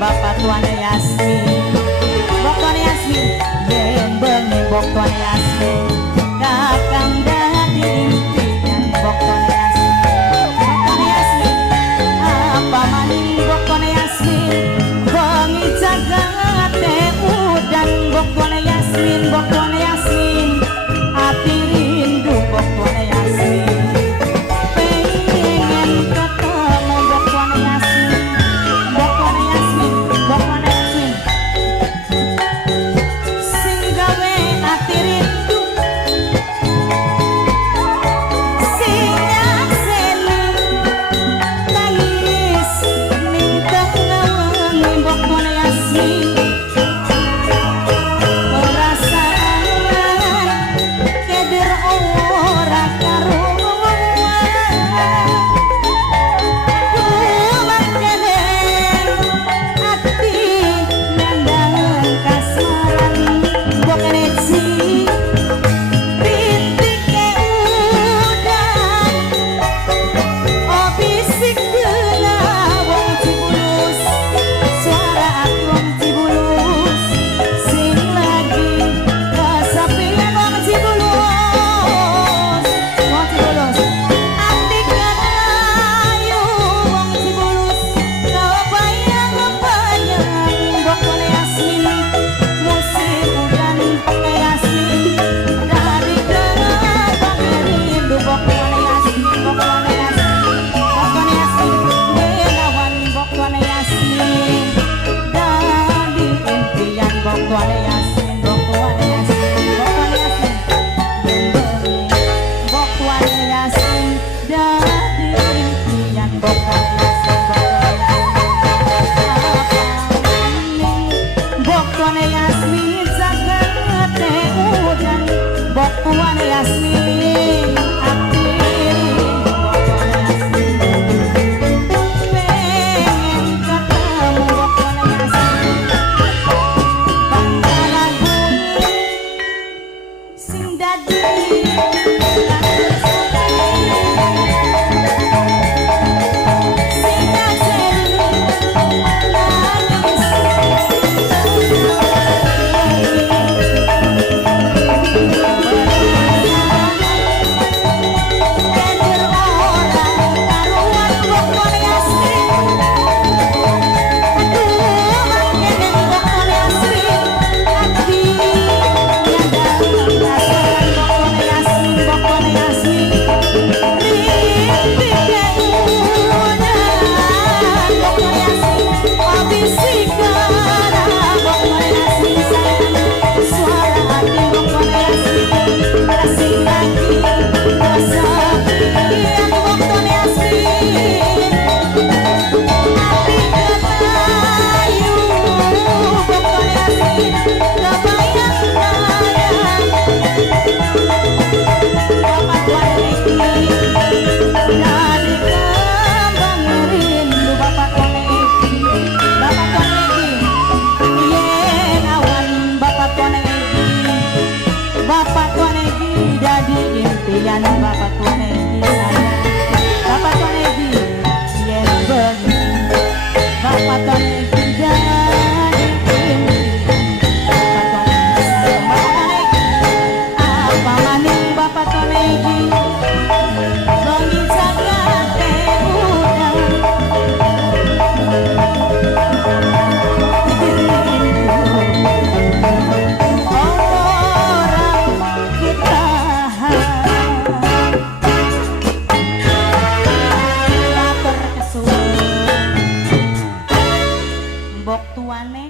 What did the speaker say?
Bapak tuane Yasmin, bok tuane Yasmin, yen bengi bok tuane Yasmin, kakang dadi impian bok tuane Yasmin, bok tuane Yasmin, apa maning bok tuane Yasmin, bengi jagate udan bok tuane Yasmin, bok tuane Yasmin, ati rindu bok tuane Yasmin. Bapak tuane Egi sayang, Bapak tuane Egi yen bengi, Bapak tuane Egi jadi impian, Bapak tuane Egi sayang, Bapak tuane Egi, apa maning Bapak tuane Egi, bengi jagate udan, bok tuane